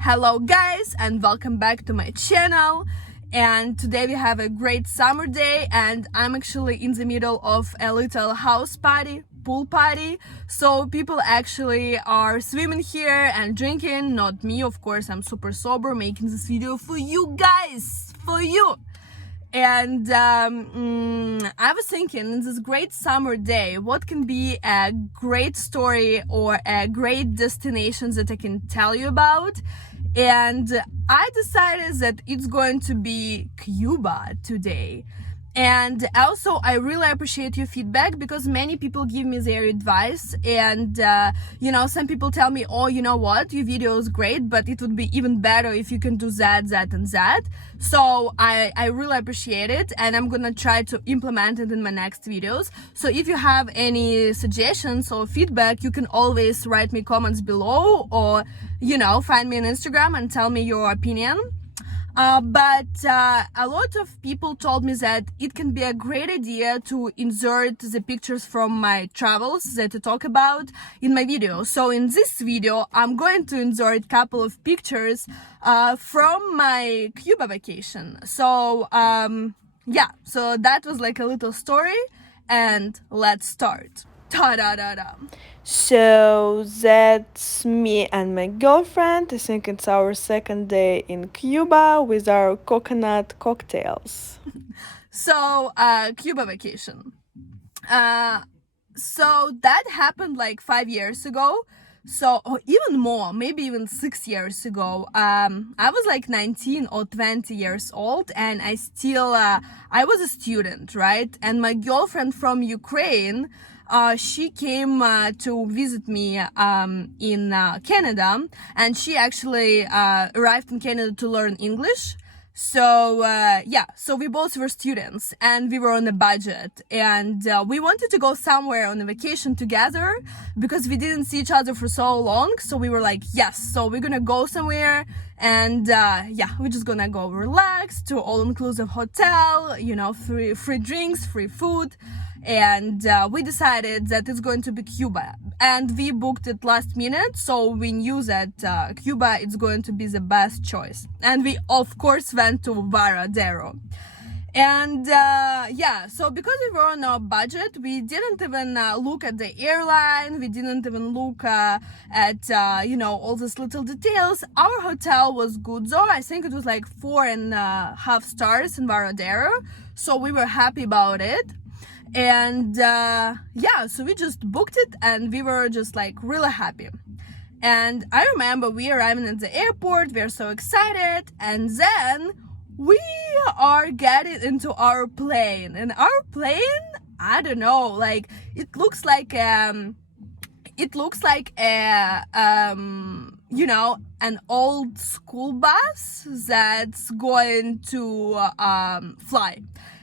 Hello guys, and welcome back to my channel. And today we have a great summer day, and I'm actually in the middle of a little house party, pool party. So people actually are swimming here and drinking. Not me, of course. I'm super sober, making this video for you guys, for you. And I was thinking, in this great summer day, what can be a great story or a great destination that I can tell you about? And I decided that it's going to be Cuba today. And also, I really appreciate your feedback because many people give me their advice. And, some people tell me, oh, you know what, your video is great, but it would be even better if you can do that, that, and that. So I really appreciate it. And I'm going to try to implement it in my next videos. So if you have any suggestions or feedback, you can always write me comments below or, find me on Instagram and tell me your opinion. But a lot of people told me that it can be a great idea to insert the pictures from my travels that I talk about in my video. So in this video, I'm going to insert a couple of pictures from my Cuba vacation. So so that was like a little story, and let's start. Ta-da-da-da. So that's me and my girlfriend. I think it's our second day in Cuba with our coconut cocktails. So, Cuba vacation. So that happened like 5 years ago. So, or even more, maybe even 6 years ago. I was like 19 or 20 years old, and I was a student, right? And my girlfriend from Ukraine, she came to visit me in Canada, and she actually arrived in Canada to learn English. So so we both were students, and we were on a budget, and we wanted to go somewhere on a vacation together because we didn't see each other for so long. So we were like, yes, so we're gonna go somewhere, and we're just gonna go relax to all-inclusive hotel, free drinks, free food. And we decided that it's going to be Cuba, and we booked it last minute, so we knew that Cuba is going to be the best choice. And we of course went to Varadero. And so because we were on our budget, we didn't even look at the airline, we didn't even look at all these little details. Our hotel was good though. I think it was like 4.5 stars in Varadero, so we were happy about it. And so we just booked it, and we were just like really happy. And I remember we arriving at the airport, we're so excited, and then we are getting into our plane. And our plane, I don't know, like it looks like a an old school bus that's going to fly.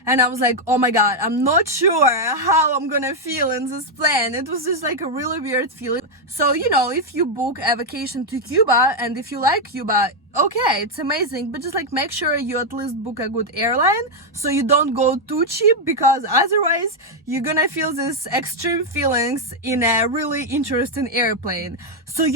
And I was like, oh my god, I'm not sure how I'm gonna feel in this plane. It was just like a really weird feeling. So, if you book a vacation to Cuba, and if you like Cuba, okay, it's amazing. But just like make sure you at least book a good airline, so you don't go too cheap, because otherwise you're gonna feel these extreme feelings in a really interesting airplane. So,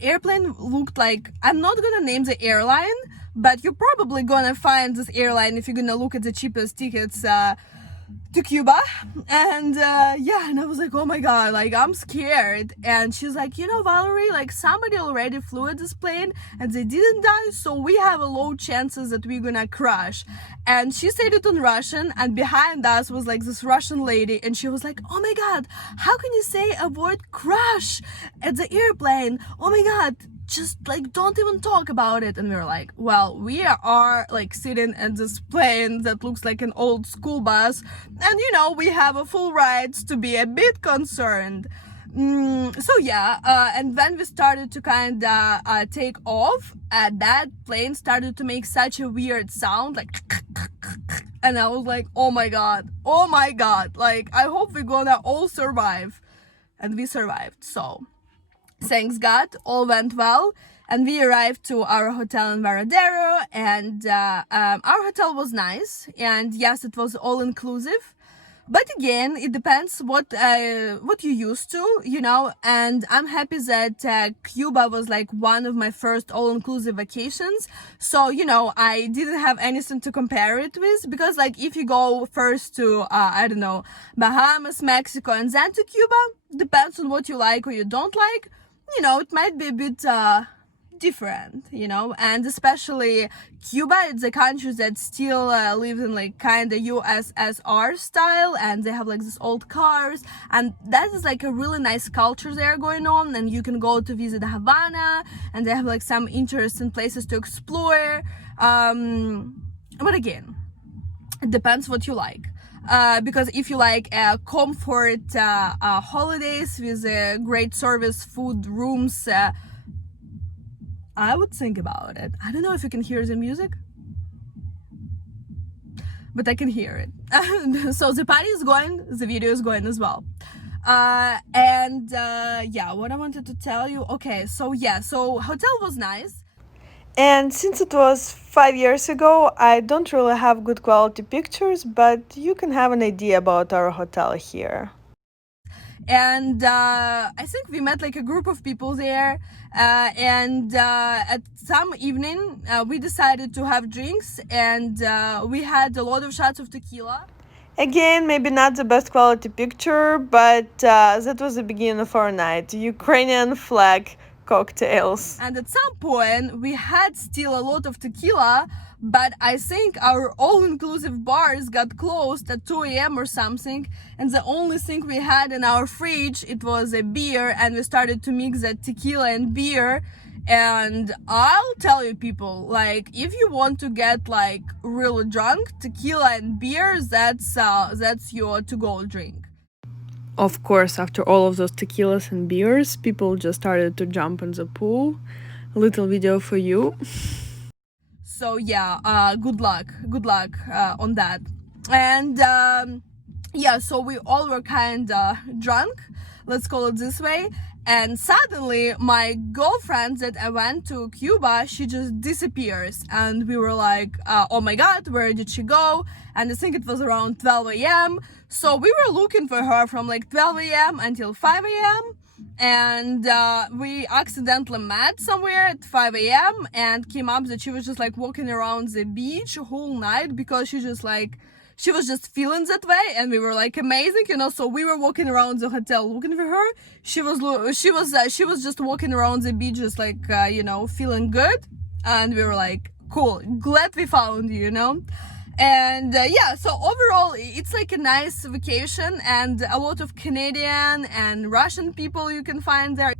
airplane looked like, I'm not gonna name the airline, but you're probably gonna find this airline if you're gonna look at the cheapest tickets to Cuba. And and I was like, oh my god, like I'm scared. And she's like, Valerie, like somebody already flew at this plane and they didn't die, so we have a low chances that we're gonna crash. And she said it in Russian, and behind us was like this Russian lady, and she was like, oh my god, how can you say a word crash at the airplane? Oh my god, just like don't even talk about it. And we were like, well, we are like sitting in this plane that looks like an old school bus, and we have a full rights to be a bit concerned. And when we started to kind of take off, that plane started to make such a weird sound, like and I was like, oh my god, like I hope we're gonna all survive. And we survived. So thanks God, all went well, and we arrived to our hotel in Varadero, and our hotel was nice, and yes, it was all inclusive. But again, it depends what you used to, you know. And I'm happy that Cuba was like one of my first all-inclusive vacations. So, you know, I didn't have anything to compare it with, because like if you go first to I don't know, Bahamas, Mexico, and then to Cuba, depends on what you like or you don't like. You know, it might be a bit different, you know. And especially Cuba, it's a country that still lives in like kind of USSR style, and they have like these old cars, and that is like a really nice culture there going on. And you can go to visit Havana, and they have like some interesting places to explore. But again, it depends what you like. Because if you like comfort holidays with great service, food, rooms, I would think about it. I don't know if you can hear the music, but I can hear it. So the party is going, the video is going as well. Yeah, what I wanted to tell you. Okay, so yeah, so hotel was nice. And since it was 5 years ago, I don't really have good quality pictures, but you can have an idea about our hotel here. And I think we met like a group of people there, and at some evening we decided to have drinks, and we had a lot of shots of tequila. Again, maybe not the best quality picture, but that was the beginning of our night. Ukrainian flag cocktails. And at some point we had still a lot of tequila, but I think our all-inclusive bars got closed at 2 a.m. or something, and the only thing we had in our fridge, it was a beer, and we started to mix that tequila and beer. And I'll tell you, people, like if you want to get like really drunk, tequila and beer, that's your to-go drink. Of course, after all of those tequilas and beers, people just started to jump in the pool. A little video for you. So yeah, good luck on that. And yeah, so we all were kind of drunk, let's call it this way. And suddenly my girlfriend that I went to Cuba, she just disappears, and we were like, oh my god, where did she go? And I think it was around 12 a.m. So we were looking for her from like 12 a.m. until 5 a.m. And we accidentally met somewhere at 5 a.m. and came up that she was just like walking around the beach whole night, because she was just feeling that way, and we were like, amazing, you know. So we were walking around the hotel looking for her. She was just walking around the beach just like you know, feeling good, and we were like, cool, glad we found you, you know. And yeah, so overall it's like a nice vacation, and a lot of Canadian and Russian people you can find there.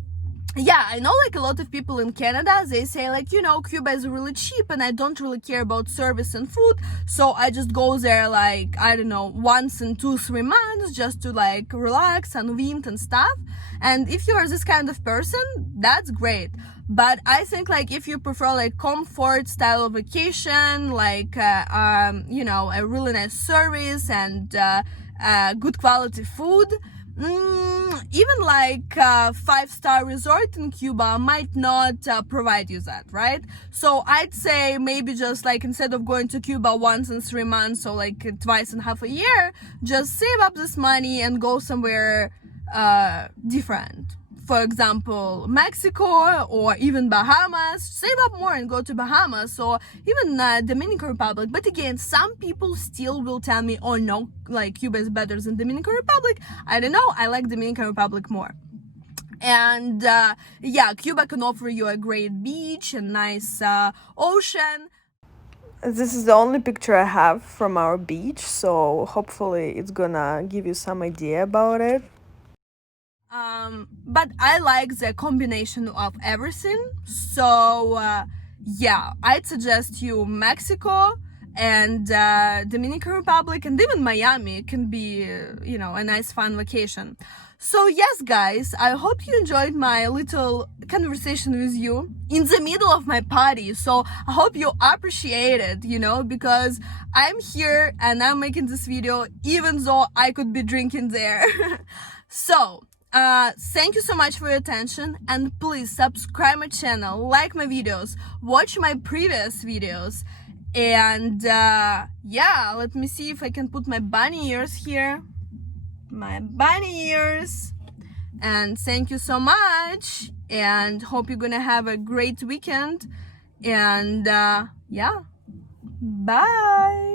Yeah, I know like a lot of people in Canada, they say like, you know, Cuba is really cheap and I don't really care about service and food, so I just go there like, I don't know, once in 2-3 months just to like relax, unwind and stuff. And if you are this kind of person, that's great. But I think like if you prefer like comfort style of vacation, like you know, a really nice service and good quality food, even like a 5-star resort in Cuba might not provide you that, right? So I'd say maybe just like instead of going to Cuba once in 3 months or like twice in half a year, just save up this money and go somewhere different. For example, Mexico or even Bahamas. Save up more and go to Bahamas or even Dominican Republic. But again, some people still will tell me, oh no, like Cuba is better than Dominican Republic. I don't know, I like Dominican Republic more. And yeah, Cuba can offer you a great beach and nice ocean. This is the only picture I have from our beach, so hopefully it's gonna give you some idea about it. But I like the combination of everything. So yeah, I'd suggest you Mexico and Dominican Republic, and even Miami can be you know, a nice fun vacation. So yes guys, I hope you enjoyed my little conversation with you in the middle of my party. So I hope you appreciate it, you know, because I'm here and I'm making this video even though I could be drinking there. So thank you so much for your attention, and please subscribe my channel, like my videos, watch my previous videos, and yeah, let me see if I can put my bunny ears here. my bunny ears. And thank you so much. And hope you're gonna have a great weekend. And yeah, bye.